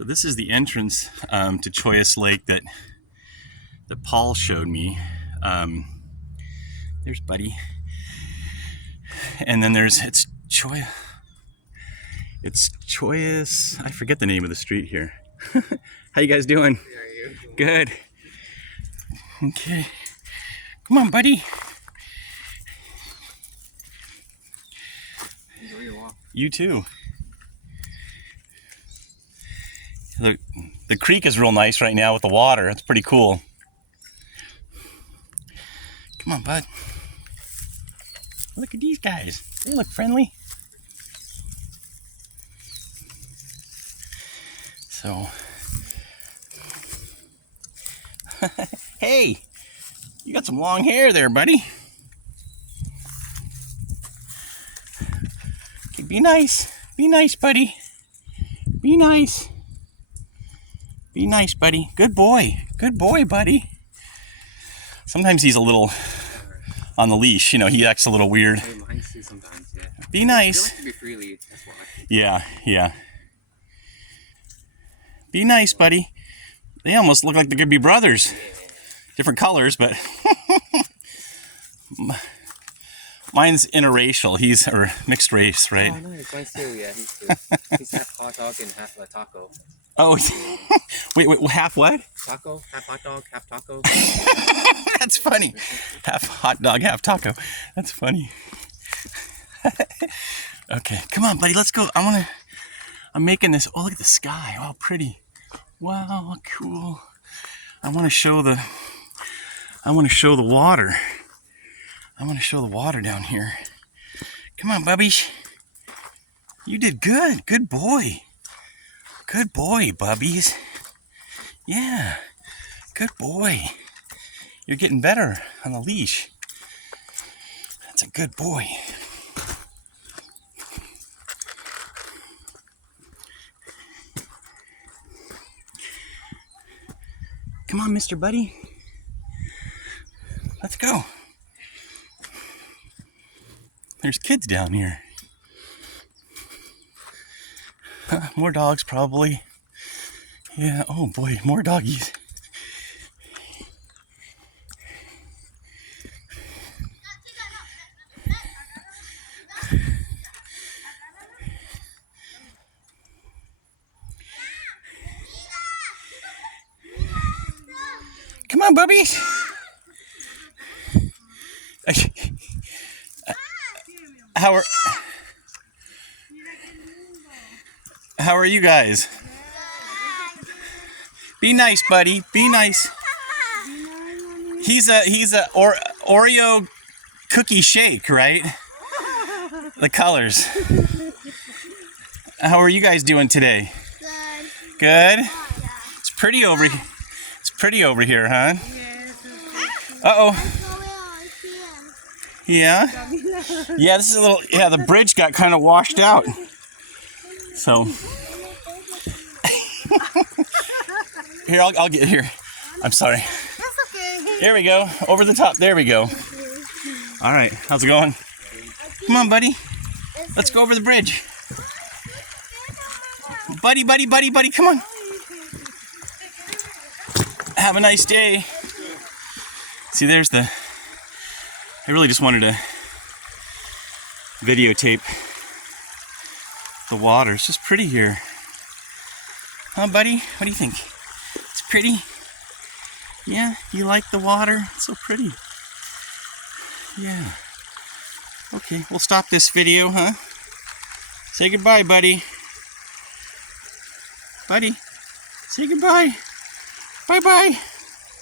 So this is the entrance to Chollas Lake that Paul showed me. There's Buddy. And then it's Chollas. I forget the name of the street here. How you guys doing? How are you? Good. Okay. Come on, buddy. Enjoy your walk. You too. The creek is real nice right now with the water. It's pretty cool. Come on, bud. Look at these guys. They look friendly. So, hey, you got some long hair there, buddy. Okay, be nice. Be nice, buddy. Be nice. Be nice, buddy. Good boy. Good boy, buddy. Sometimes he's a little on the leash. You know, he acts a little weird. Mine too sometimes, yeah. Be nice. They like to be freely, that's why. Yeah, yeah. Be nice, buddy. They almost look like they could be brothers. Different colors, but mine's interracial. He's or mixed race, right? Oh, nice. Mine's too, yeah. He's too. He's half hot dog and half a taco. Oh, wait, half what? Taco, half hot dog, half taco. That's funny. Half hot dog, half taco. That's funny. Okay, come on, buddy. Let's go. I'm making this. Oh, look at the sky. Oh, pretty. Wow, cool. I want to show the water. I want to show the water down here. Come on, Bubbies. You did good. Good boy. Good boy, Bubbies. Yeah. Good boy. You're getting better on the leash. That's a good boy. Come on, Mr. Buddy. Let's go. There's kids down here. More dogs, probably. Yeah, oh boy, more doggies. Come on, Bubbies. How are you guys? Be nice, buddy. Be nice. He's a Oreo cookie shake, right? The colors. How are you guys doing today? Good. Good? It's pretty over here. It's pretty over here, huh? Uh-oh. Yeah? Yeah, this is a little, yeah, the bridge got kind of washed out. So. Here, I'll get here. I'm sorry. That's okay. There we go. Over the top. There we go. All right. How's it going? Come on, buddy. Let's go over the bridge. Buddy, buddy, buddy, buddy. Come on. Have a nice day. See, there's the... I really just wanted to videotape the water. It's just pretty here. Huh, buddy? What do you think? It's pretty? Yeah? You like the water? It's so pretty. Yeah. Okay, we'll stop this video, huh? Say goodbye, buddy. Buddy, say goodbye. Bye-bye.